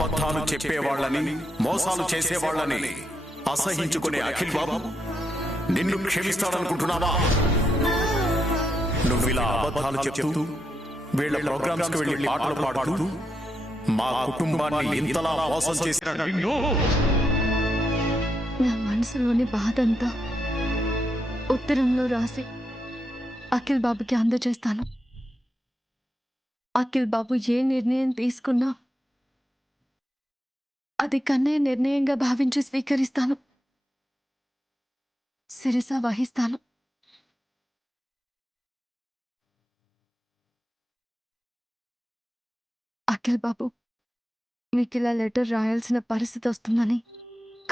అబద్ధాలు చెప్పేవాళ్ళని, మోసాలు చేసేవాళ్ళని అసహించుకునే అఖిల్ బాబు నిన్ను క్షమిస్తాడనుకుంటున్నావా? నువ్విలా అబద్ధాలు చెప్తూ వీళ్ళ ప్రోగ్రామ్స్ కి వెళ్ళి పాటలు పాడుతూ మా కుటుంబాన్ని ఇంతలా మోసం చేసిన నా మనసులోని బాధంతా ఉత్తరంలో రాసి అఖిల్ బాబుకి అందజేస్తాను. అఖిల్ బాబు ఏ నిర్ణయం తీసుకున్నా అది కన్నయ్య నిర్ణయంగా భావించి స్వీకరిస్తాను, శిరస వహిస్తాను. అఖిల్ బాబు, మీకు ఇలా లెటర్ రాయాల్సిన పరిస్థితి వస్తుందని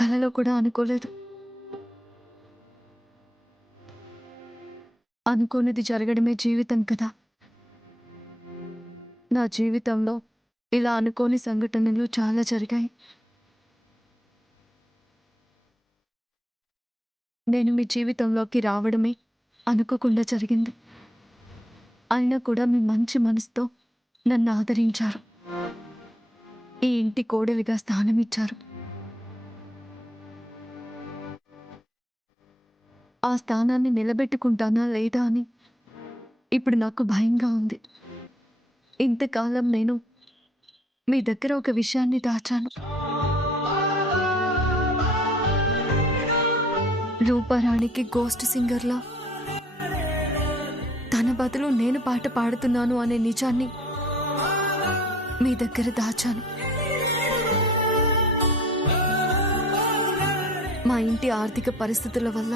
కలలో కూడా అనుకోలేదు. అనుకోనిది జరగడమే జీవితం కదా. నా జీవితంలో ఇలా అనుకోని సంఘటనలు చాలా జరిగాయి. నేను మీ జీవితంలోకి రావడమే అనుకోకుండా జరిగింది. అయినా కూడా మీ మంచి మనసుతో నన్ను ఆదరించారు, ఈ ఇంటి కోడలిగా స్థానం ఇచ్చారు. ఆ స్థానాన్ని నిలబెట్టుకుంటానా లేదా అని ఇప్పుడు నాకు భయంగా ఉంది. ఇంతకాలం నేను మీ దగ్గర ఒక విషయాన్ని దాచాను. రూపారాణికి గోస్ట్ సింగర్లా తన బదులు నేను పాట పాడుతున్నాను అనే నిజాన్ని మీ దగ్గర దాచాను. మా ఇంటి ఆర్థిక పరిస్థితుల వల్ల,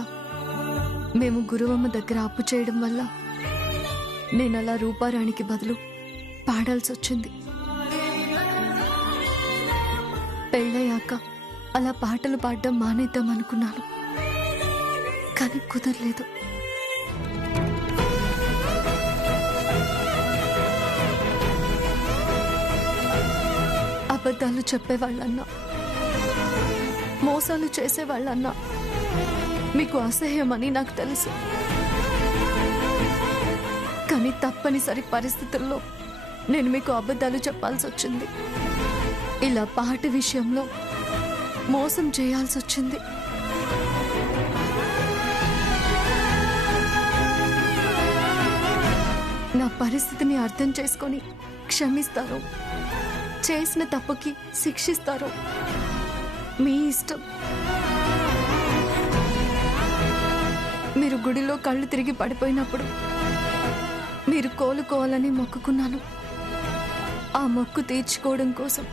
మేము గురువమ్మ దగ్గర అప్పు చేయడం వల్ల నేను అలా రూపారాణికి బదులు పాడాల్సి వచ్చింది. పెళ్ళయ్యాక అలా పాటలు పాడడం మానేద్దాం అనుకున్నాను, కానీ కుదరలేదు. అబద్ధాలు చెప్పేవాళ్ళన్నా, మోసాలు చేసేవాళ్ళన్నా మీకు అసహ్యమని నాకు తెలుసు. కానీ తప్పనిసరి పరిస్థితుల్లో నేను మీకు అబద్ధాలు చెప్పాల్సి వచ్చింది. ఇలా పాట విషయంలో మోసం చేయాల్సి వచ్చింది. నా పరిస్థితిని అర్థం చేసుకొని క్షమిస్తారో, చేసిన తప్పుకి శిక్షిస్తారో మీ ఇష్టం. మీరు గుడిలో కళ్ళు తిరిగి పడిపోయినప్పుడు మీరు కోలుకోవాలని మొక్కుకున్నాను. ఆ మొక్కు తీర్చుకోవడం కోసం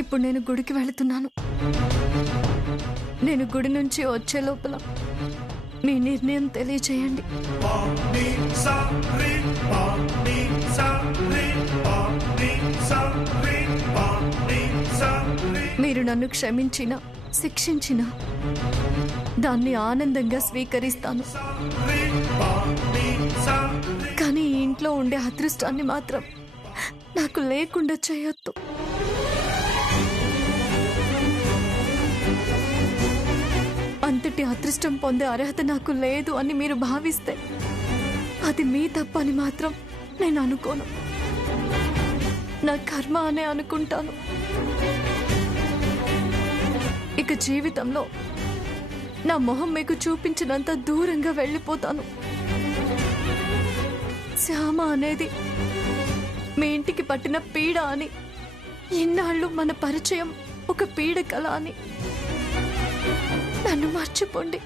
ఇప్పుడు నేను గుడికి వెళుతున్నాను. నేను గుడి నుంచి వచ్చే లోపల మీ నిర్ణయం తెలియచేయండి. మీరు నన్ను క్షమించినా శిక్షించినా దాన్ని ఆనందంగా స్వీకరిస్తాను. కానీ ఈ ఇంట్లో ఉండే అదృష్టాన్ని మాత్రం నాకు లేకుండా చేయొద్దు. అంతటి అదృష్టం పొందే అర్హత నాకు లేదు అని మీరు భావిస్తే అది మీ తప్పని మాత్రం నేను అనుకోను. నా కర్మ అనే అనుకుంటాను. ఇక జీవితంలో నా మొహం మీకు చూపించినంత దూరంగా వెళ్ళిపోతాను. శ్యామ అనేది మీ ఇంటికి పట్టిన పీడ అని, ఇన్నాళ్ళు మన పరిచయం ఒక పీడ కల అని నన్ను మర్చిపోండి.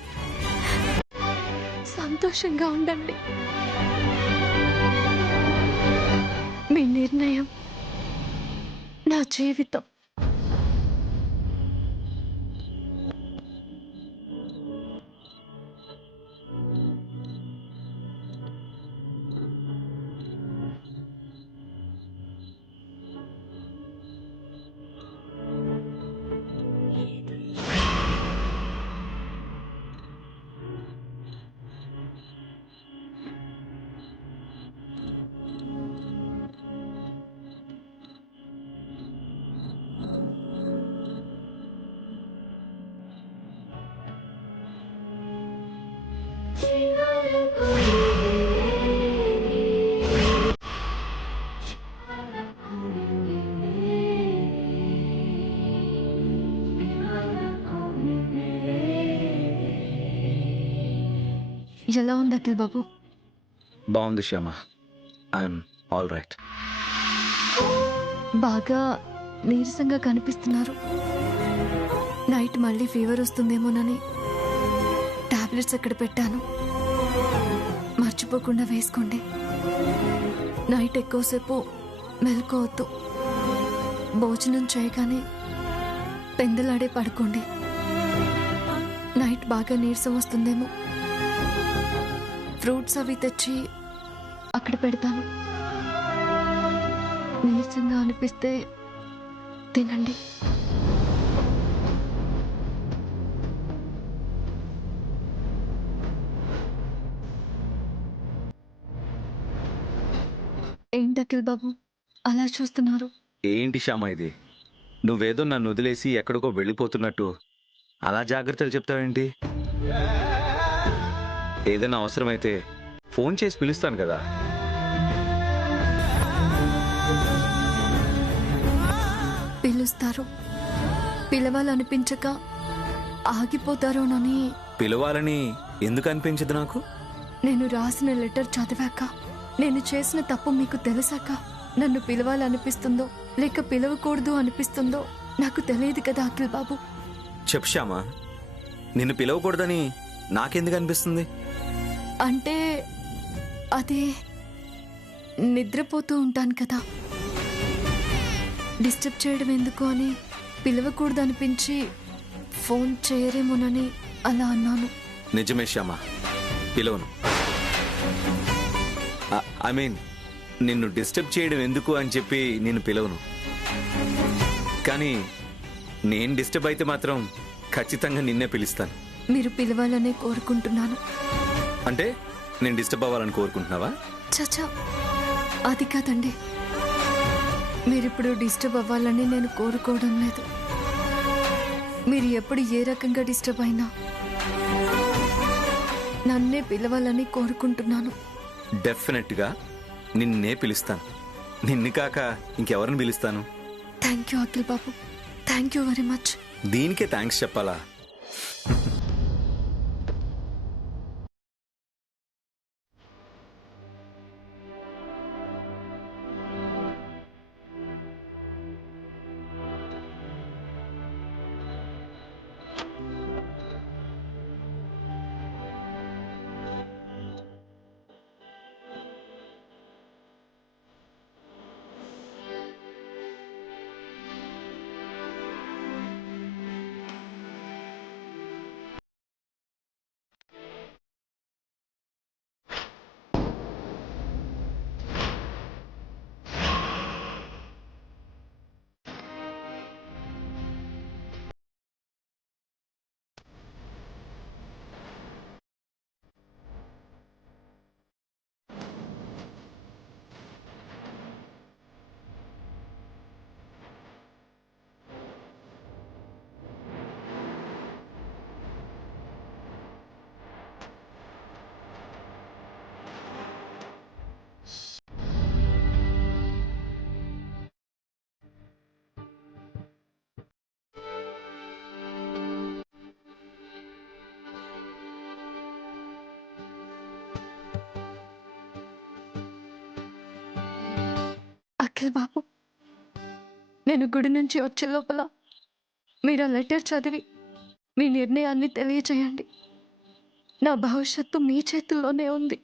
సంతోషంగా ఉండండి. మీ నిర్ణయం నా జీవితం. ఎలా ఉంది అఖిల్ బాబు? బాగుంది శ్యామ. I'm all right. బాగా నీరసంగా కనిపిస్తున్నారు. నైట్ మళ్ళీ ఫీవర్ వస్తుందేమోనని టాబ్లెట్స్ అక్కడ పెట్టాను, మర్చిపోకుండా వేసుకోండి. నైట్ ఎక్కువసేపు మెలుకోవద్దు. భోజనం చేయగానే పెందలాడే పడుకోండి. నైట్ బాగా నీరసం వస్తుందేమో. ఫ్రూట్స్ అవి తెచ్చి అక్కడ పెడతాను. నీరసంగా అనిపిస్తే తినండి. ఏంటి అఖిల్ బాబు అలా చూస్తున్నారు? ఏంటి శ్యామ ఇది? నువ్వేదో నన్ను వదిలేసి ఎక్కడికో వెళ్ళిపోతున్నట్టు అలా జాగ్రత్తలు చెప్తావేంటి? ఏదైనా అవసరమైతే ఫోన్ చేసి పిలుస్తాను కదా. పిలుస్తారు. పిలవాలనిపించక ఆగిపోతారోనని. పిలవాలని ఎందుకు అనిపించదు నాకు? నేను రాసిన లెటర్ చదివాక, నేను చేసిన తప్పు మీకు తెలిసాక నన్ను పిలవాలనిపిస్తుందో లేక పిలవకూడదు అనిపిస్తుందో నాకు తెలియదు కదా అఖిల్ బాబు. చెప్పు శ్యామ, నిన్ను పిలవకూడదని నాకెందుకు అనిపిస్తుంది? అంటే అది నిద్రపోతూ ఉంటాను కదా, డిస్టర్బ్ చేయడం ఎందుకు అని పిలవకూడదు అనిపించి ఫోన్ చేయరేమోనని అలా అన్నాను. నిజమే శ్యామ, పిలవను. ఐ మీన్ నిన్ను డిస్టర్బ్ చేయడం ఎందుకు అని చెప్పి నేను పిలవను. కానీ నేను డిస్టర్బ్ అయితే మాత్రం ఖచ్చితంగా నిన్నే పిలుస్తాను. మీరు పిలవాలనే కోరుకుంటున్నాను. అంటే నేను డిస్టర్బ్ అవ్వాలని కోరుకుంటున్నావా? చచా, అది కాదండి. మీరిప్పుడు డిస్టర్బ్ అవ్వాలని నేను కోరుకోవడం లేదు. మీరు ఎప్పుడు ఏ రకంగా డిస్టర్బ్ అయినా నన్నే పిలవాలని కోరుకుంటున్నాను. డెఫినెట్గా నిన్నే పిలుస్తాను. నిన్ను కాక ఇంకెవరిని పిలుస్తాను? Thank you Akhil Babu, thank you very much. దీనికే థ్యాంక్స్ చెప్పాలా? అఖిల్ బాబు, నేను గుడి నుంచి వచ్చే లోపల మీరు ఆ లెటర్ చదివి మీ నిర్ణయాన్ని తెలియచేయండి. నా భవిష్యత్తు మీ చేతుల్లోనే ఉంది.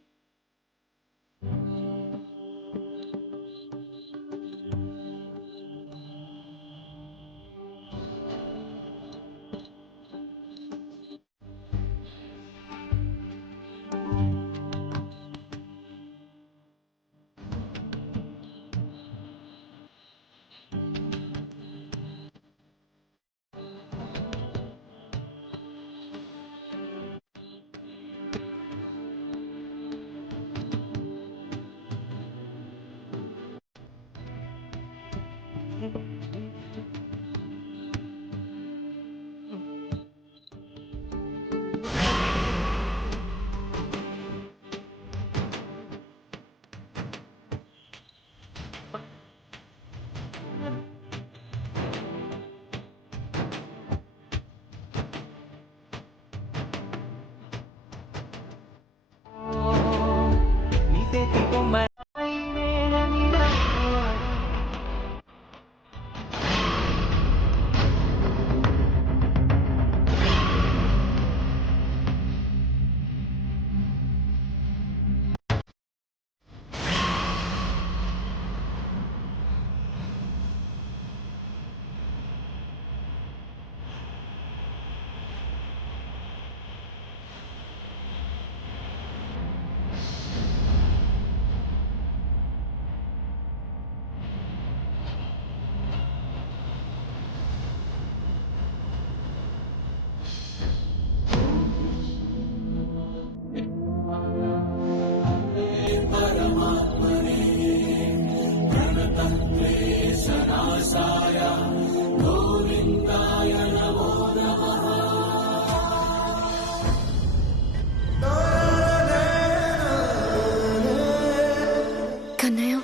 కన్నయ్య,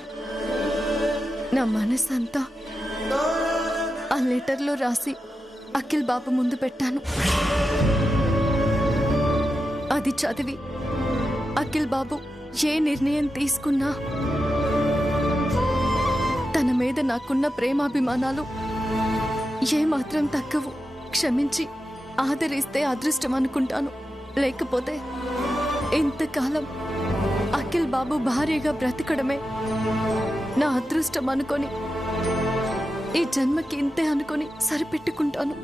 నా మనసంతా ఆ లెటర్లో రాసి అఖిల్ బాబు ముందు పెట్టాను. అది చదివి అఖిల్ బాబు ఏ నిర్ణయం తీసుకున్నా తన మీద నాకున్న ప్రేమాభిమానాలు ఏమాత్రం తగ్గవు. క్షమించి ఆదరిస్తే అదృష్టం అనుకుంటాను. లేకపోతే ఇంతకాలం అఖిల్ బాబు భార్యగా బ్రతకడమే నా అదృష్టం అనుకొని ఈ జన్మకి ఇంతే అనుకొని సరిపెట్టుకుంటాను.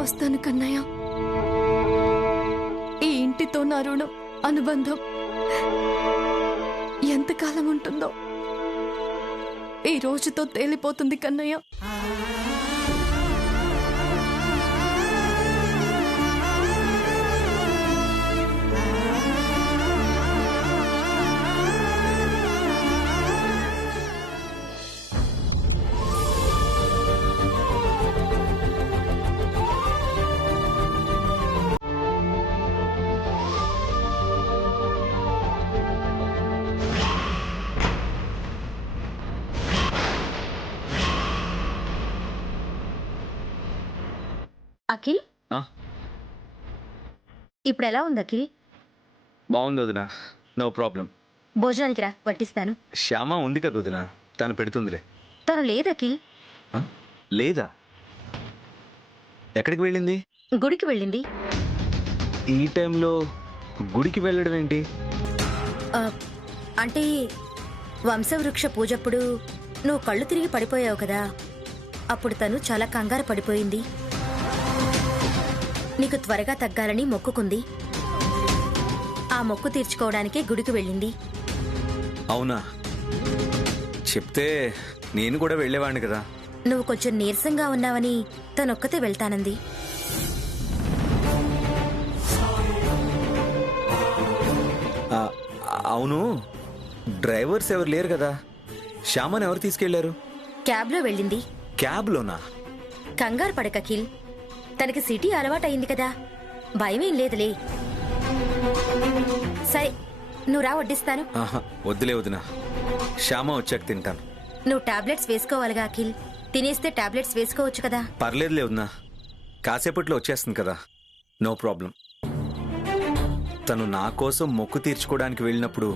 వస్తాను కన్నయ్య. ఈ ఇంటితో నా రుణం, అనుబంధం ఎంతకాలం ఉంటుందో ఈ రోజుతో తేలిపోతుంది కన్నయ్య. అఖిల్, ఆ, ఇప్పుడు ఎలా ఉంది అఖిల్? బాగుంది వదినా, నో ప్రాబ్లం. భోజనానికి రా, వడ్డిస్తాను. శ్యామ ఉంది కదా వదినా, తను పెడుతుందిలే. తను లేదు అఖిల్, ఆ? లేదా? ఎక్కడికి వెళ్ళింది? గుడికి వెళ్ళింది. ఈ టైంలో గుడికి వెళ్ళడం ఏంటి? ఆ, అంటే వంశవృక్ష పూజప్పుడు నువ్వు కళ్ళు తిరిగి పడిపోయావు కదా, అప్పుడు తను చాలా కంగారు పడిపోయింది. నీకు త్వరగా తగ్గాలని మొక్కుకుంది. ఆ మొక్కు తీర్చుకోవడానికే గుడికి వెళ్ళింది. అవునా? చెప్తే నేను కూడా వెళ్ళేవాడిని కదా. నువ్వు కొంచెం నీరసంగా ఉన్నావని తనొక్కతే వెళ్తానంది. ఆ, అవును, డ్రైవర్స్ ఎవరు లేరు కదా. శ్యామని ఎవరు తీసుకెళ్లారు? క్యాబ్లో వెళ్ళింది. క్యాబ్లోనా? కంగారు పడక అఖిల్, తనకి సిటీ అలవాటయింది కదా, భయమేం లేదులే. సరే, నువ్వు రా, వడ్డిస్తాను. ఆహా, వద్దులే వదినా, శ్యామ వచ్చాక తింటాను. నువ్వు టాబ్లెట్స్ వేసుకోవాలిగా అఖిల్, తినేస్తే టాబ్లెట్స్ వేసుకోవచ్చు కదా. పర్లేదులే వదినా, కాసేపట్లో వచ్చేస్తుంది కదా, నో ప్రాబ్లం. తను నా కోసం మొక్కు తీర్చుకోవడానికి వెళ్ళినప్పుడు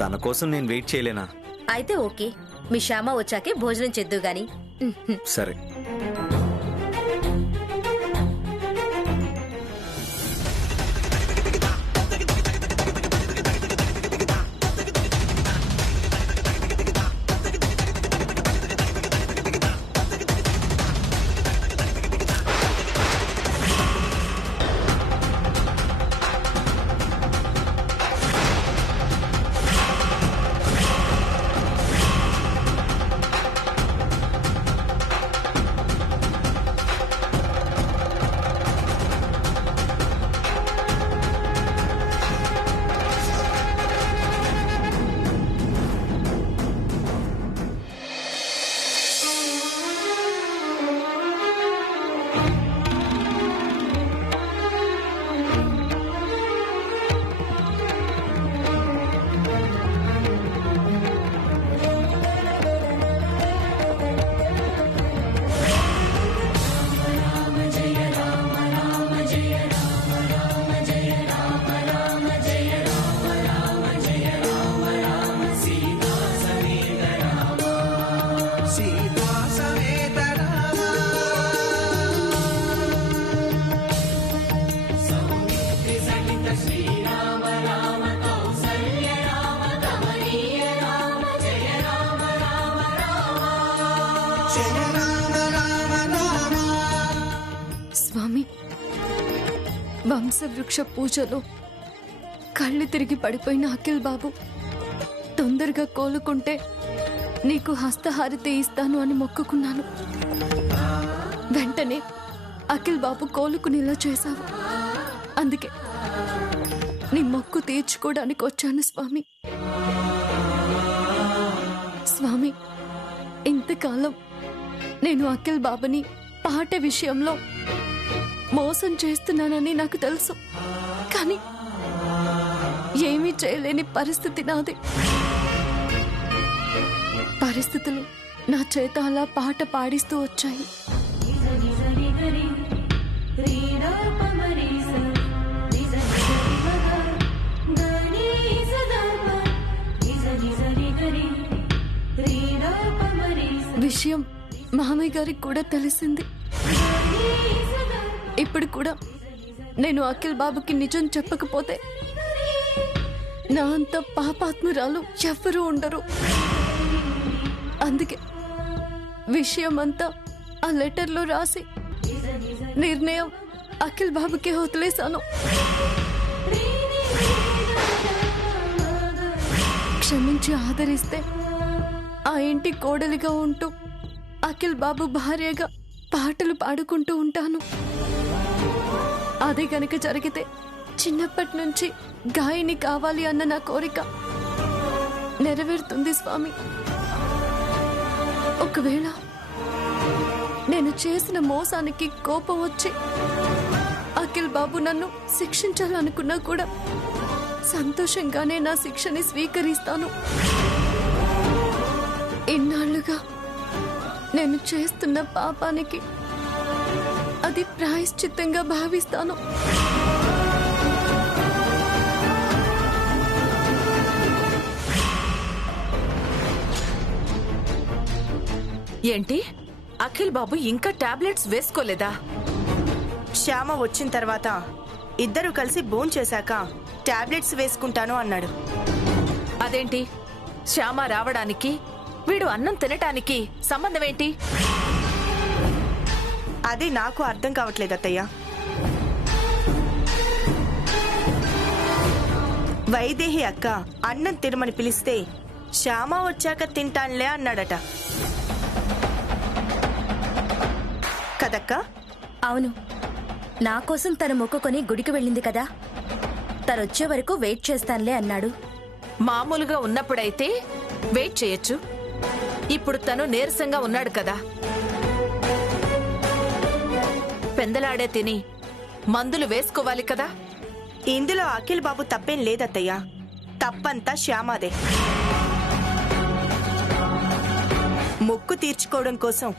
తన కోసం నేను వెయిట్ చేయలేనా? అయితే ఓకే, మీ శ్యామ వచ్చాకే భోజనం చేద్దు గాని. సరే. స్వామి, వంశవృక్ష పూజలో కళ్ళు తిరిగి పడిపోయిన అఖిల్ బాబు తొందరగా కోలుకుంటే నీకు హస్తహారతి ఇస్తాను అని మొక్కుకున్నాను. వెంటనే అఖిల్ బాబు కోలుకునేలా చేశావు. అందుకే నీ మొక్కు తీర్చుకోవడానికి వచ్చాను స్వామి. స్వామి, ఇంతకాలం నేను అఖిల్ బాబుని పాట విషయంలో మోసం చేస్తున్నానని నాకు తెలుసు. కానీ ఏమీ చేయలేని పరిస్థితి నాది. పరిస్థితులు నా చేత అలా పాట పాడిస్తూ వచ్చాయి. విషయం మామయ్య గారికి కూడా తెలిసింది. ఇప్పుడు కూడా నేను అఖిల్ బాబుకి నిజం చెప్పకపోతే నా అంత పాపాత్మురాలు ఎవ్వరూ ఉండరు. అందుకే విషయం అంతా ఆ లెటర్లో రాసి నిర్ణయం అఖిల్ బాబుకి వదిలేశాను. క్షమించి ఆదరిస్తే ఆ ఇంటి కోడలిగా ఉంటూ అఖిల్ బాబు భార్యగా పాటలు పాడుకుంటూ ఉంటాను. అదే గనక జరిగితే చిన్నప్పటి నుంచి గాయని కావాలి అన్న నా కోరిక నెరవేరుతుంది స్వామి. ఒకవేళ నేను చేసిన మోసానికి కోపం వచ్చి అఖిల్ బాబు నన్ను శిక్షించాలనుకున్నా కూడా సంతోషంగానే నా శిక్షని స్వీకరిస్తాను. ఇన్నాళ్లుగా నేను చేస్తున్న పాపానికి అది ప్రాయశ్చిత్తంగా భావిస్తాను. ఏంటి, అఖిల్ బాబు ఇంకా టాబ్లెట్స్ వేసుకోలేదా? శ్యామ వచ్చిన తర్వాత ఇద్దరు కలిసి భోంచేశాక టాబ్లెట్స్ వేసుకుంటాను అన్నాడు. అదేంటి, శ్యామ రావడానికి వీడు అన్నం తినటానికి సంబంధం ఏంటి? అది నాకు అర్థం కావట్లేదు అత్తయ్య. వైదేహి అక్క అన్నం తినమని పిలిస్తే శ్యామ వచ్చాక తింటానులే అన్నాడట కదక్కా? అవును, నా కోసం తను మొక్కుకొని గుడికి వెళ్ళింది కదా, తనొచ్చే వరకు వెయిట్ చేస్తానులే అన్నాడు. మామూలుగా ఉన్నప్పుడైతే వెయిట్ చేయొచ్చు. ఇప్పుడు తను నీరసంగా ఉన్నాడు కదా, పెందలాడే తిని మందులు వేసుకోవాలి కదా. ఇందులో అఖిల్ బాబు తప్పేం లేదత్తయ్య, తప్పంతా శ్యామాదే. మొక్కు తీర్చుకోవడం కోసం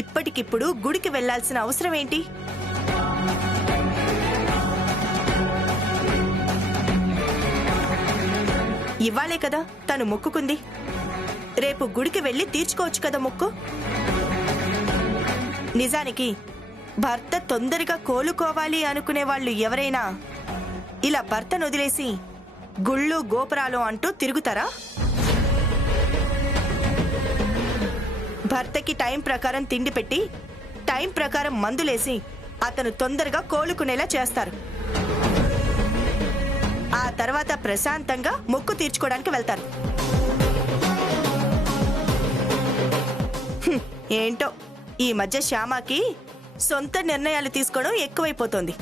ఇప్పటికిప్పుడు గుడికి వెళ్లాల్సిన అవసరం ఏంటి? ఇవ్వాలే కదా తను మొక్కుకుంది. రేపు గుడికి వెళ్లి తీర్చుకోవచ్చు కదా మొక్కు. నిజానికి భర్త తొందరగా కోలుకోవాలి అనుకునే వాళ్ళు ఎవరైనా ఇలా భర్తను వదిలేసి గుళ్ళు గోపురాలు అంటూ తిరుగుతారా? భర్తకి టైం ప్రకారం తిండి పెట్టి టైం ప్రకారం మందులేసి అతను తొందరగా కోలుకునేలా చేస్తారు. ఆ తర్వాత ప్రశాంతంగా మొక్కు తీర్చుకోవడానికి వెళ్తారు. ఏంటో ఈ మధ్య శ్యామకి సొంత నిర్ణయాలు తీసుకోవడం ఎక్కువైపోతోంది.